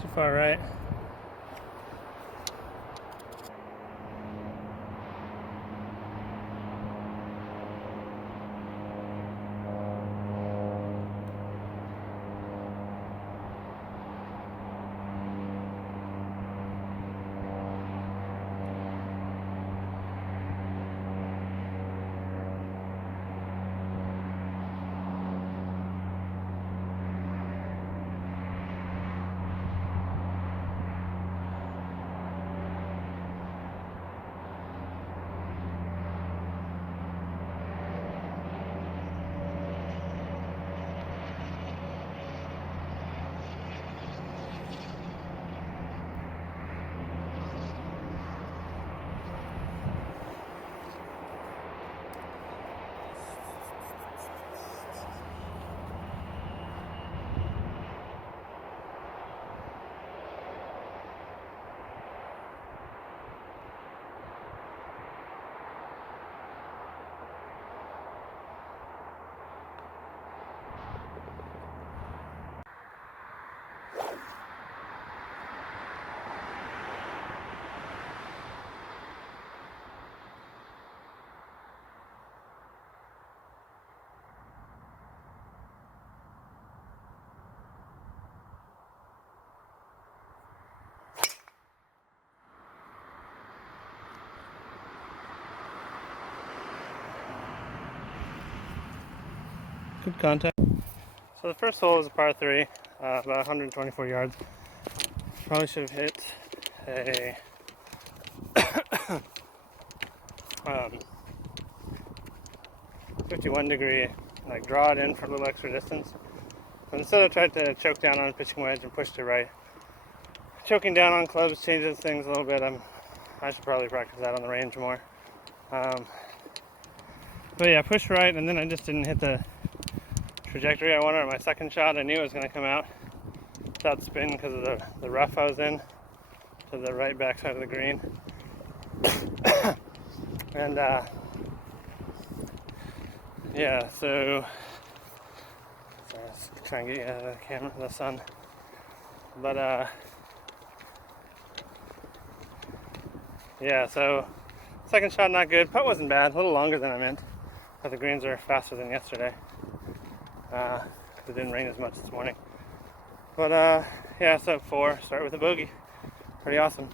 Too far right. Good contact. So the first hole is a par 3, about 124 yards. Probably should have hit a 51 degree, like draw it in for a little extra distance. But instead I tried to choke down on a pitching wedge and push to right. Choking down on clubs changes things a little bit. I should probably practice that on the range more. But yeah, push right, and then I just didn't hit the trajectory I wanted on my second shot. I knew it was going to come out without spin because of the rough I was in to the right backside of the green. And yeah, so let's try and get you out of the camera, the sun. But yeah, so second shot not good. Putt wasn't bad, a little longer than I meant, but the greens are faster than yesterday. It didn't rain as much this morning. But yeah, so 4, start with a bogey. Pretty awesome.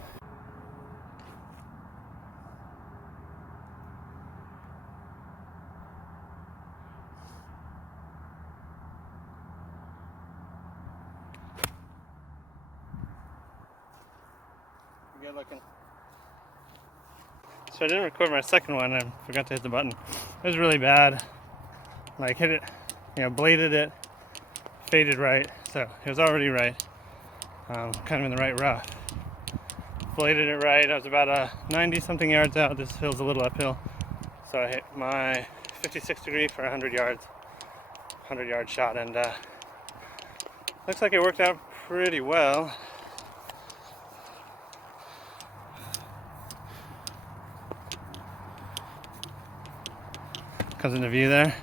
Good looking. So I didn't record my second one. I forgot to hit the button. It was really bad. Like hit it, bladed it, faded right. So it was already right. Kind of in the right rough. Bladed it right. I was about 90 something yards out. This feels a little uphill. So I hit my 56 degree for 100 yards. 100 yard shot, and looks like it worked out pretty well. Comes into view there.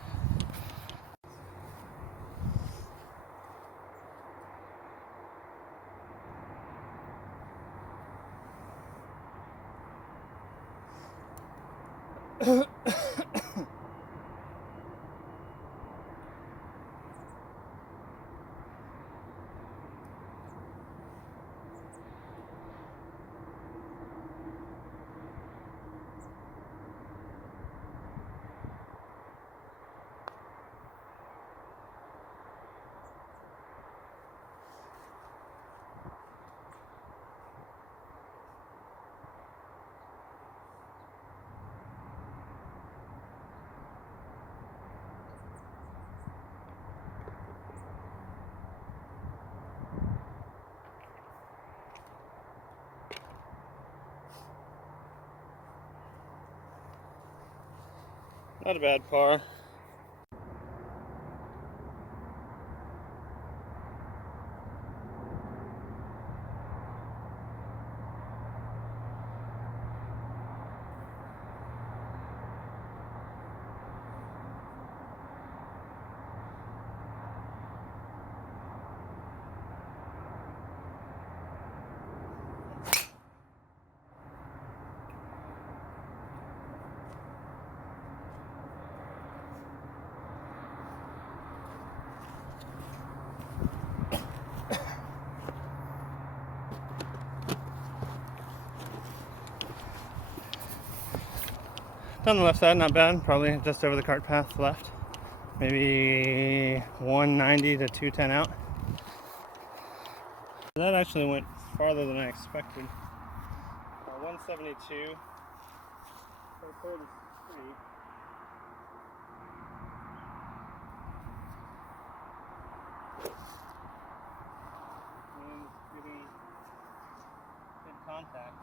Not a bad par. Down the left side, not bad. Probably just over the cart path left. Maybe 190 to 210 out. That actually went farther than I expected. 172. Third is straight. And getting good contact.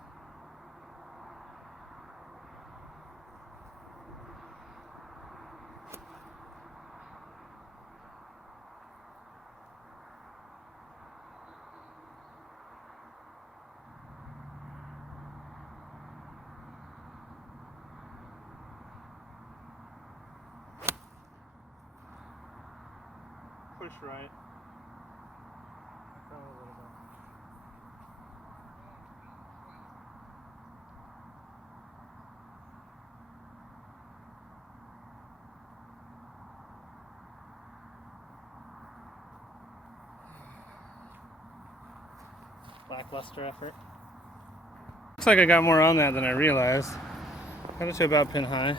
Push right. Down a little bit. Lackluster effort. Looks like I got more on that than I realized. Got it to about pin high.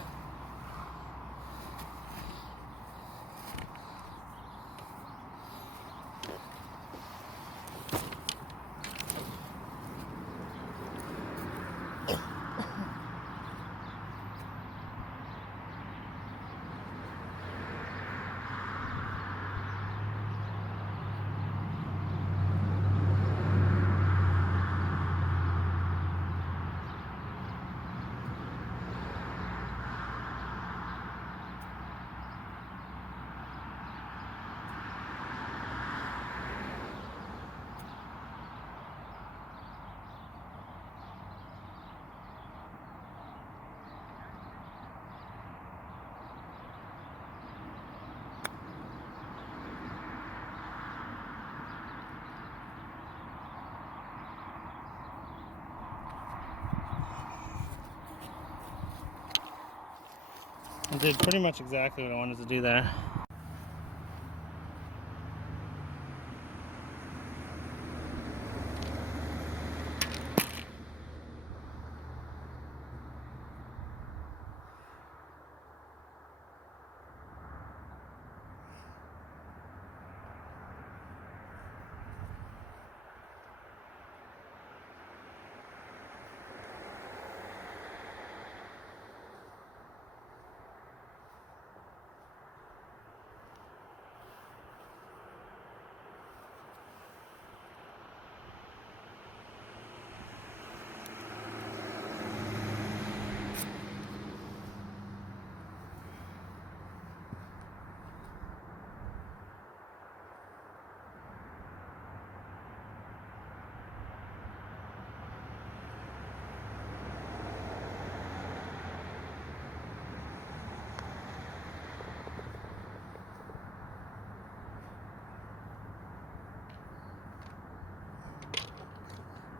I did pretty much exactly what I wanted to do there.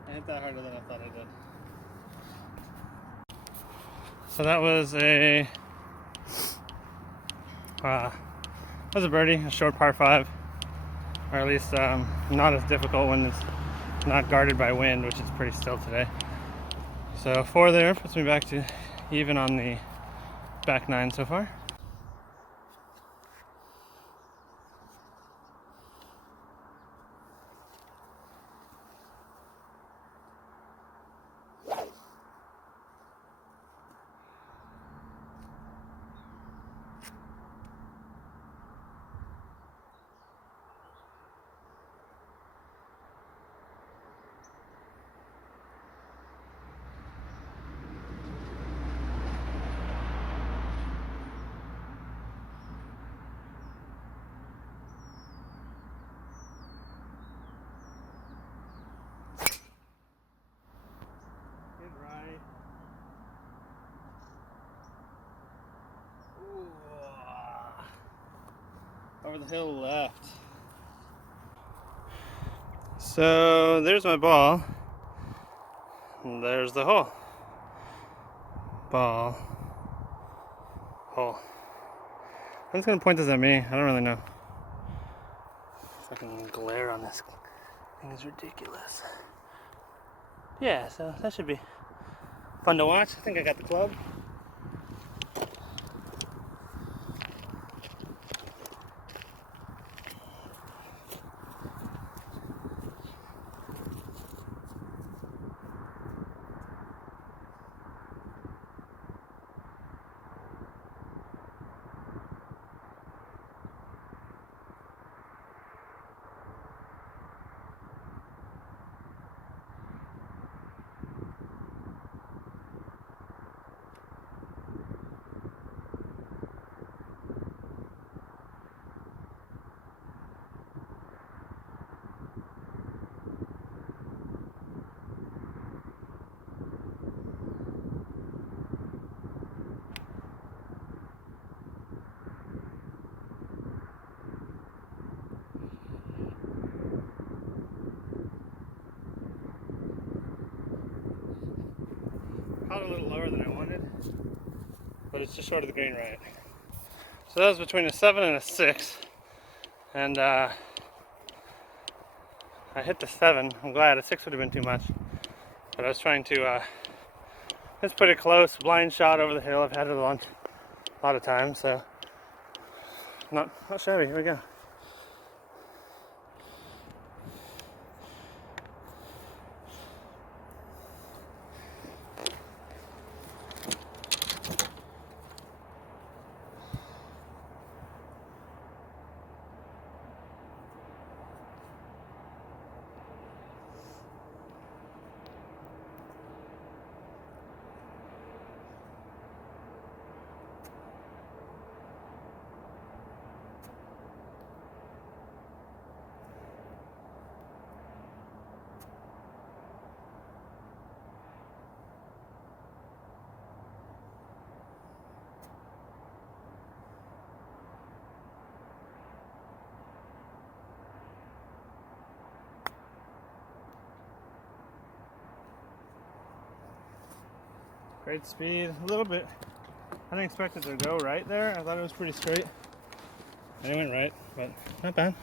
I hit that harder than I thought I did. So that was a birdie, a short par 5, or at least not as difficult when it's not guarded by wind, which is pretty still today. So 4 there puts me back to even on the back 9 so far. Over the hill left. So there's my ball. And there's the hole. Ball. Hole. I'm just gonna point this at me. I don't really know. Fucking glare on this thing is ridiculous. Yeah, so that should be fun to watch. I think I got the club. caught a little lower than I wanted, but it's just short of the green right. So that was between a 7 and a 6, and I hit the 7. I'm glad. A 6 would have been too much, but I was trying to it's pretty close, blind shot over the hill. I've had it a lot of times, so not shabby. Here we go. Great speed, a little bit. I didn't expect it to go right there. I thought it was pretty straight. And it went right, but not bad.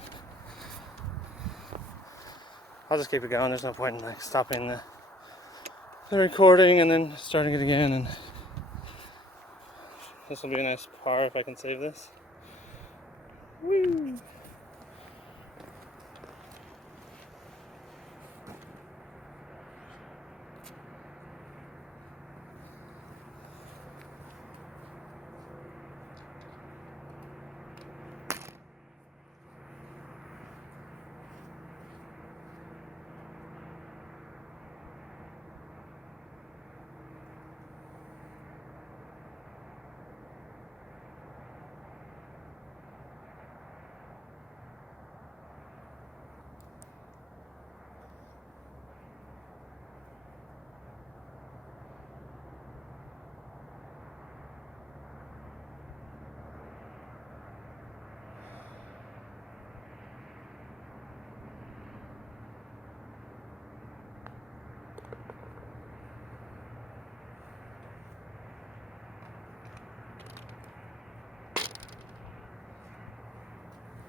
I'll just keep it going. There's no point in like stopping the recording and then starting it again. And this will be a nice par if I can save this. Woo!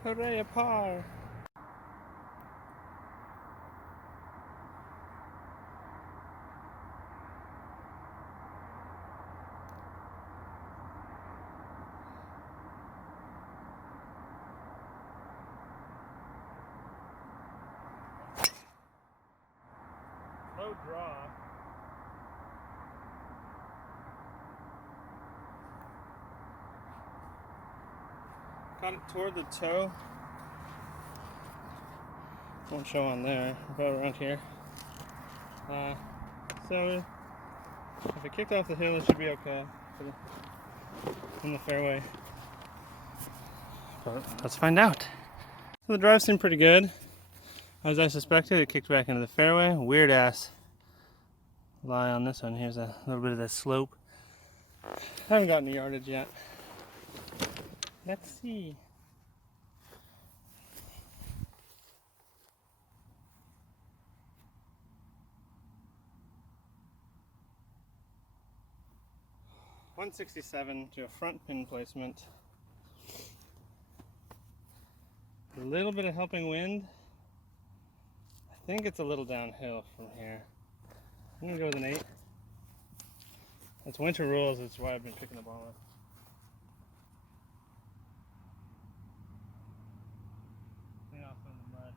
Hooray, a par! Low draw. Got it toward the toe. Won't show on there, about around here. So if it kicked off the hill, it should be okay in the fairway. But let's find out. So the drive seemed pretty good. As I suspected, it kicked back into the fairway. Weird ass lie on this one. Here's a little bit of that slope. I haven't gotten the yardage yet. Let's see. .167 to a front pin placement. A little bit of helping wind. I think it's a little downhill from here. I'm gonna go with an 8. That's winter rules. That's why I've been picking the ball up. Clean off some of the mud.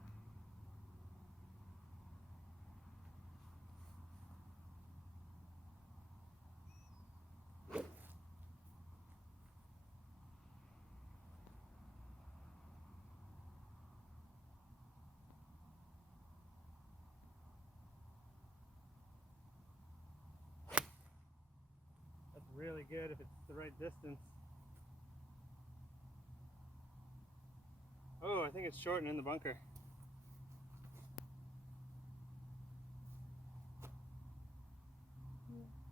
Really good if it's the right distance. Oh, I think it's short and in the bunker.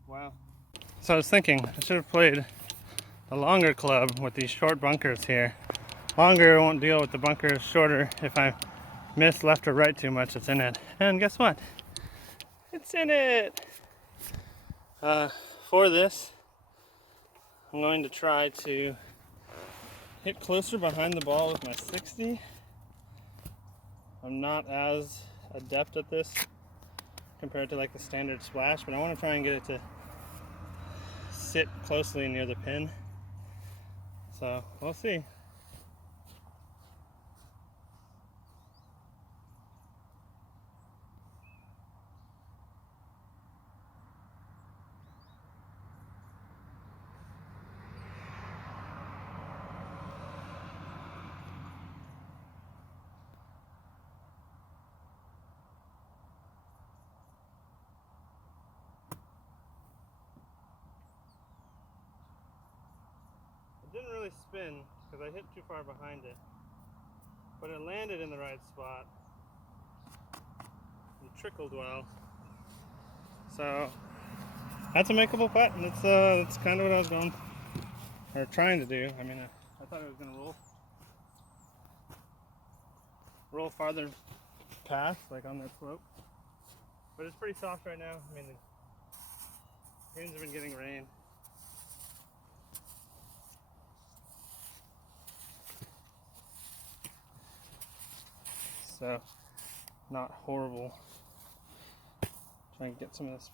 Wow. So I was thinking I should have played a longer club with these short bunkers here. Longer won't deal with the bunkers, shorter if I miss left or right too much, it's in it. And guess what? It's in it! For this, I'm going to try to hit closer behind the ball with my 60. I'm not as adept at this compared to like the standard splash, but I want to try and get it to sit closely near the pin. So we'll see. It didn't really spin because I hit too far behind it, but it landed in the right spot and trickled well. So that's a makeable putt, and it's kind of what I was going or trying to do. I mean, I thought it was going to roll farther past, like on that slope, but it's pretty soft right now. I mean, the greens have been getting rain. So not horrible. Try and get some of this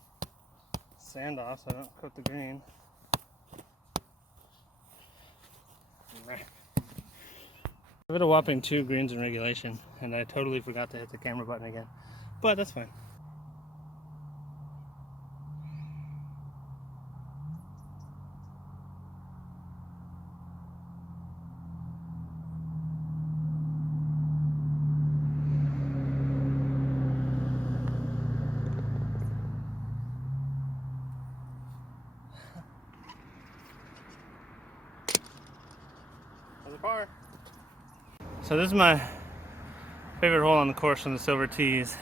sand off so I don't coat the green. Give it a whopping 2 greens in regulation, and I totally forgot to hit the camera button again, but that's fine. That's a par. So this is my favorite hole on the course from the silver tees.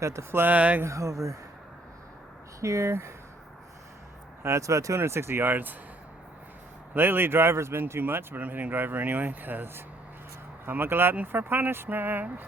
Got the flag over here. It's about 260 yards. Lately driver's been too much, but I'm hitting driver anyway because I'm a glutton for punishment.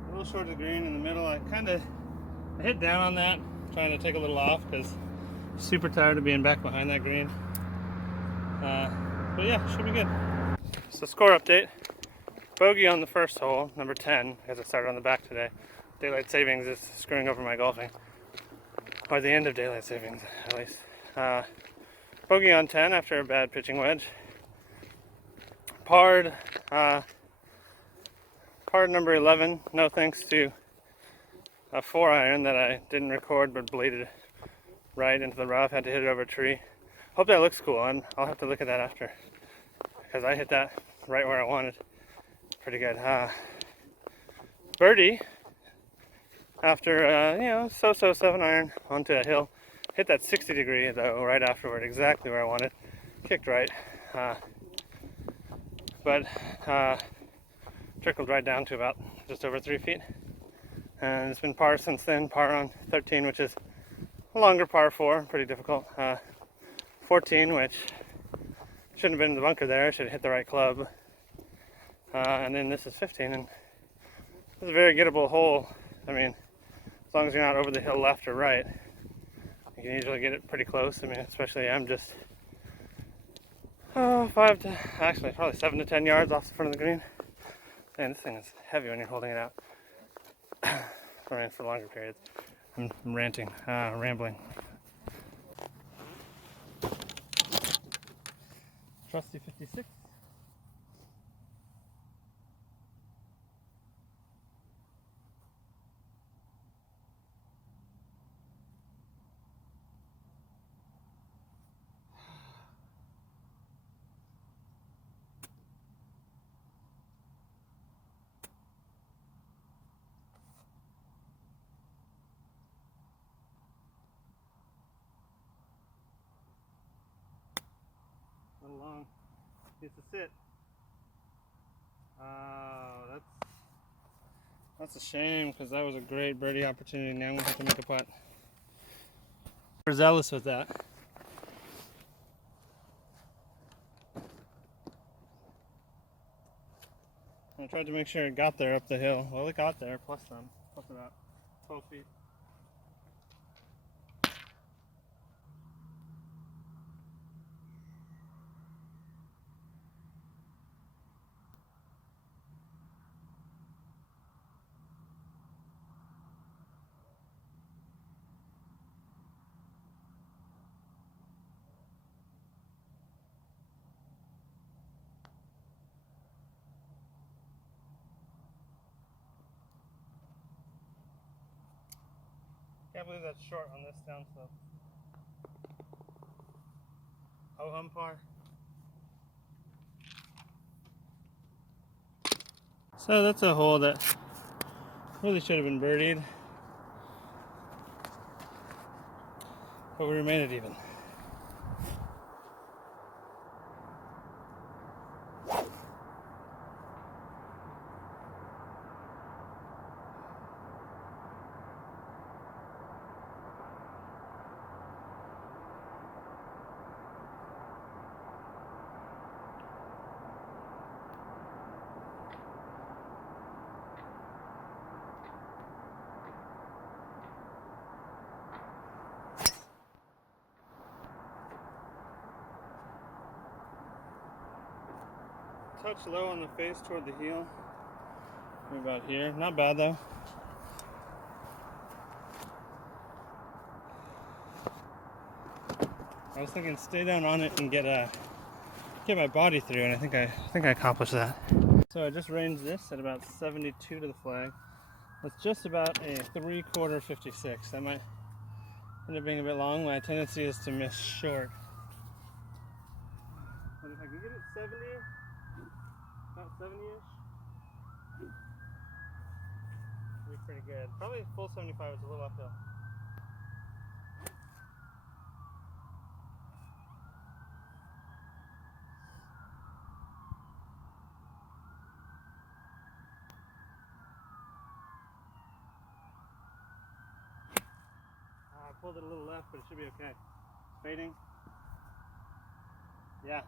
A little short of the green in the middle. I hit down on that, trying to take a little off because I'm super tired of being back behind that green. But yeah, should be good. So score update. Bogey on the first hole, number 10, because I started on the back today. Daylight savings is screwing over my golfing. By the end of daylight savings, at least. Bogey on 10 after a bad pitching wedge. Parred number 11, no thanks to a 4-iron that I didn't record but bladed right into the rough, had to hit it over a tree. Hope that looks cool, and I'll have to look at that after, because I hit that right where I wanted. Pretty good. Birdie, after so-so 7-iron onto a hill, hit that 60 degree though right afterward, exactly where I wanted. Kicked right, but trickled right down to about just over 3 feet. And it's been par since then, par on 13, which is a longer par 4, pretty difficult. 14, which shouldn't have been in the bunker there, I should have hit the right club. And then this is 15, and it's a very gettable hole. I mean, as long as you're not over the hill left or right, you can usually get it pretty close. I mean, especially I'm just probably 7 to 10 yards off the front of the green. Man, this thing is heavy when you're holding it out. I mean, for longer periods. I'm ranting, rambling. Trusty 56. A little long. Needs to sit. Oh, that's a shame because that was a great birdie opportunity. Now I'm gonna have to make a putt. Overzealous with that. I tried to make sure it got there up the hill. Well, it got there, plus about 12 feet. Can't believe that's short on this downslope. Ho hum par. So that's a hole that really should have been birdied, but we remain it even. Touch low on the face toward the heel. Maybe about here. Not bad though. I was thinking stay down on it and get my body through, and I think I accomplished that. So I just ranged this at about 72 to the flag. That's just about a 3/4 56. That might end up being a bit long. My tendency is to miss short. But if I can get it 70, about 70-ish, it'd be pretty good. Probably full 75 is a little uphill. I pulled it a little left, but it should be okay. Fading. Yeah.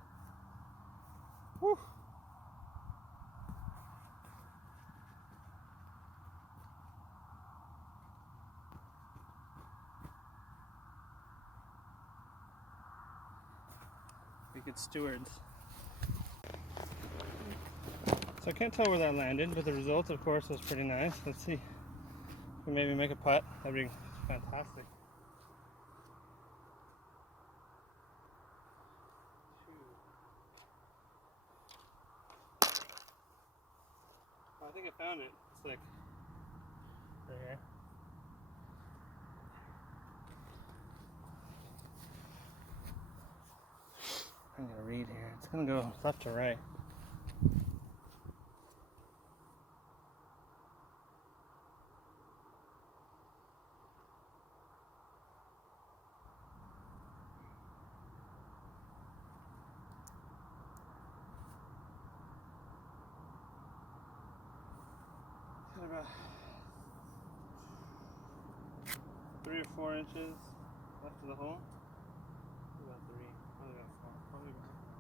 Whew. We good stewards. So I can't tell where that landed, but the result, of course, was pretty nice. Let's see if we maybe make a putt. That'd be fantastic. Oh, I think I found it. It's like right here. I'm gonna read here. It's gonna go left to right. About 3 or 4 inches left of the hole. About 3, probably about 4, probably about 4.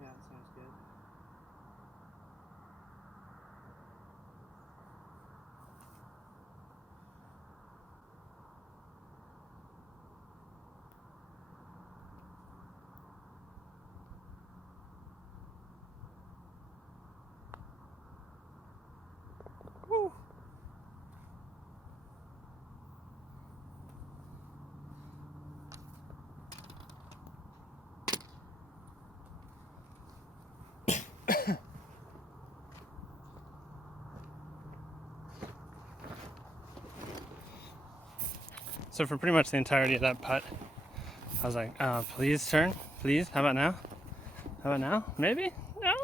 Yeah, that sounds good. Woo! So for pretty much the entirety of that putt, I was like, please turn, please. How about now? How about now? Maybe? No?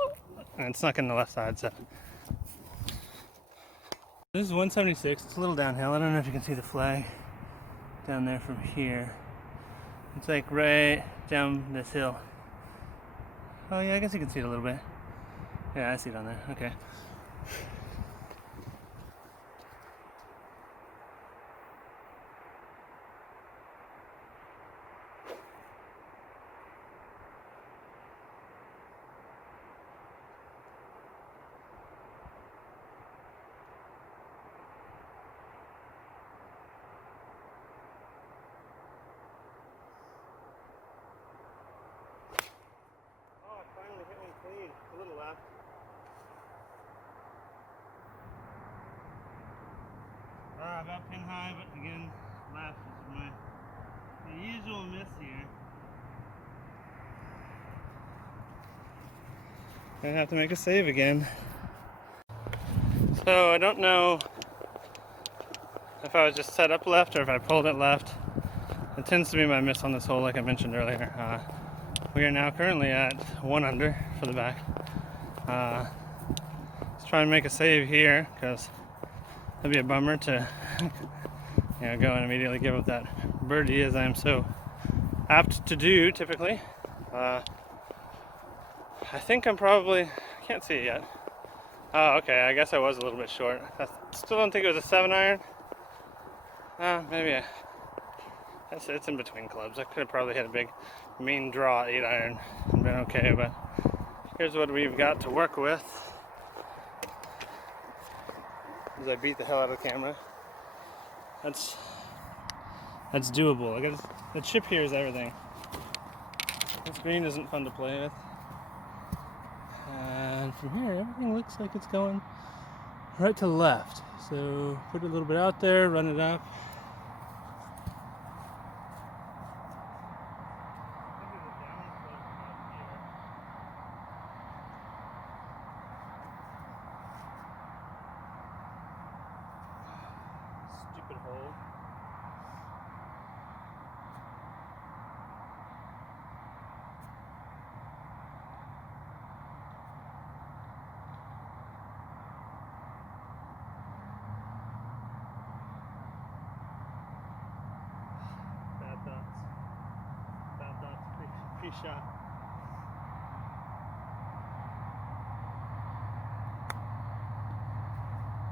And it's stuck in the left side, so. This is 176, it's a little downhill. I don't know if you can see the flag. down there from here. It's like right down this hill. Oh yeah, I guess you can see it a little bit. Yeah, I see it on there. Okay. Clean, a little left. About pin high, but again, left is my usual miss here. Gonna have to make a save again. So I don't know if I was just set up left or if I pulled it left. It tends to be my miss on this hole, like I mentioned earlier. We are now currently at 1 under for the back. Let's try and make a save here, because it'd be a bummer to go and immediately give up that birdie, as I am so apt to do typically. I think I'm probably, I can't see it yet. Oh, okay, I guess I was a little bit short. I still don't think it was a 7-iron. Maybe it's in between clubs. I could have probably hit a big mean draw 8-iron and been okay, but here's what we've got to work with as I beat the hell out of the camera. That's doable. I guess the chip here is everything. This green isn't fun to play with. And from here, everything looks like it's going right to left. So put a little bit out there, run it up. Stupid hole. Bad dots, pre-shot.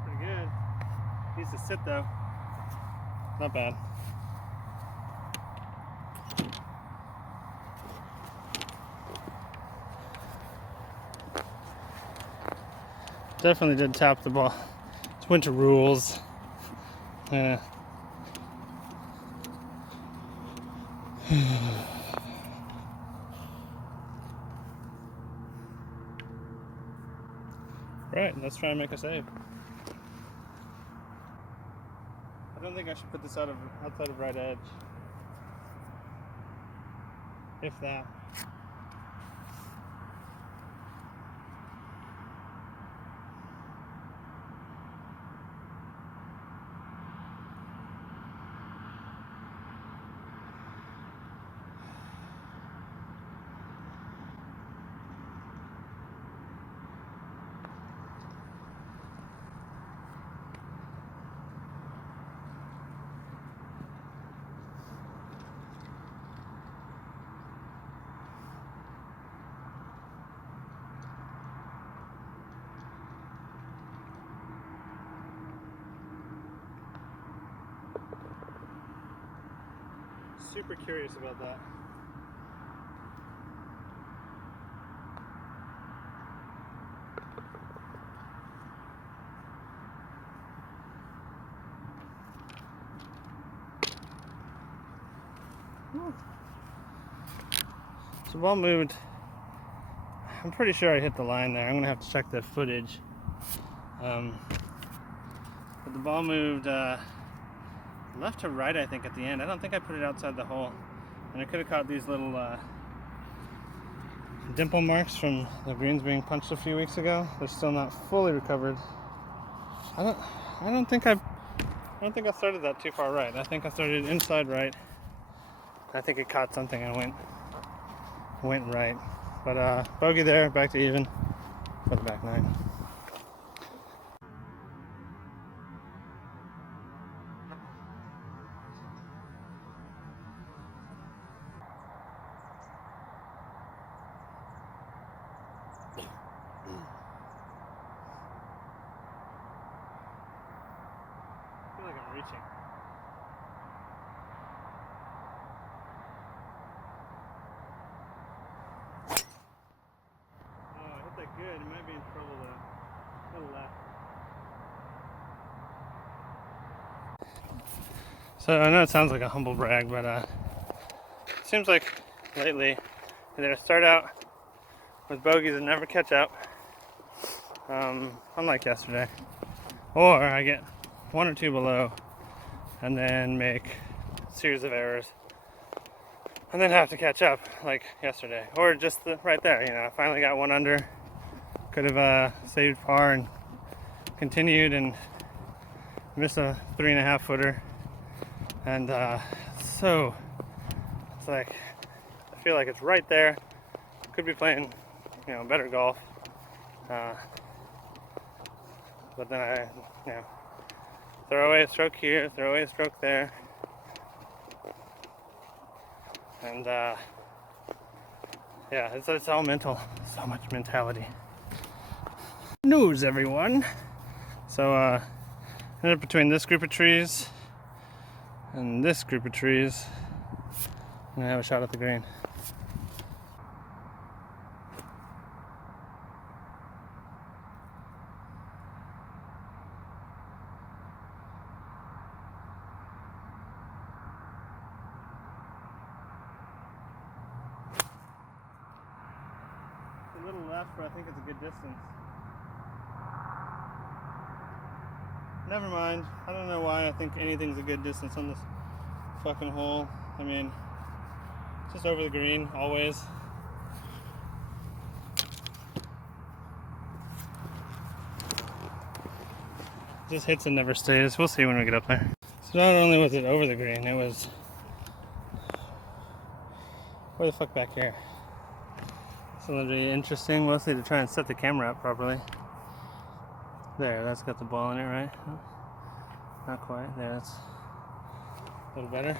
Pretty good. Needs to sit though. Not bad. Definitely did tap the ball. It's winter rules. Yeah. Right, let's try and make a save. I don't think I should put this outside of right edge. If that. Super curious about that. So ball moved. I'm pretty sure I hit the line there. I'm gonna have to check the footage. But the ball moved left to right, I think, at the end. I don't think I put it outside the hole. And I could have caught these little dimple marks from the greens being punched a few weeks ago. They're still not fully recovered. I don't think I started that too far right. I think I started inside right. I think it caught something and went right. But bogey there, back to even for the back nine. good. It might be in trouble though. To the left. So I know it sounds like a humble brag, but it seems like lately either I start out with bogeys and never catch up, unlike yesterday, or I get one or two below and then make a series of errors and then have to catch up like yesterday, or just right there, I finally got one under, could have saved par and continued and missed a 3.5 footer, and so it's like I feel like it's right there. Could be playing better golf, but then I throw away a stroke here, throw away a stroke there, and yeah, it's all mental. So much mentality. News, everyone. So ended up between this group of trees and this group of trees, and I have a shot at the green. A little left, but I think it's a good distance. Never mind. I don't know why I think anything's a good distance on this fucking hole. I mean, it's just over the green, always. Just hits and never stays. We'll see when we get up there. So not only was it over the green, it was way the fuck back here. So it'll be interesting, mostly to try and set the camera up properly. There, that's got the ball in it, right? Not quite. There, that's a little better.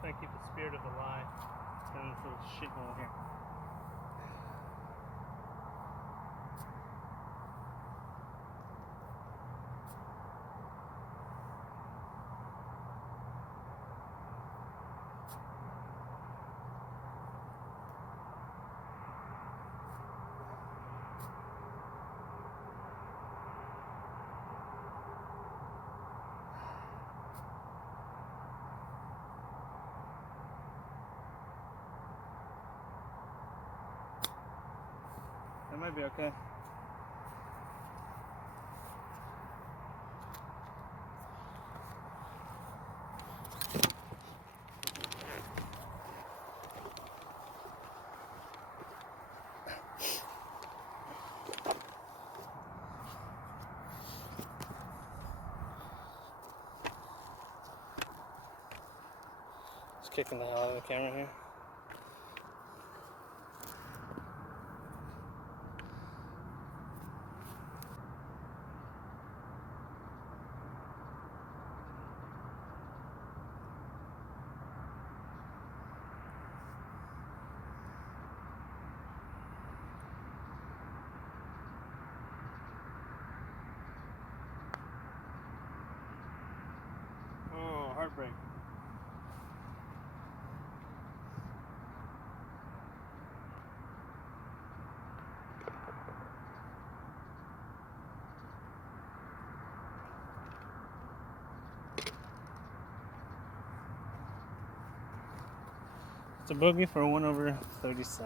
Trying to keep the spirit of the lie in this little shithole here. That might be okay. Just kicking the hell out of the camera here. Oh, heartbreak. It's a bogey for a 1/37.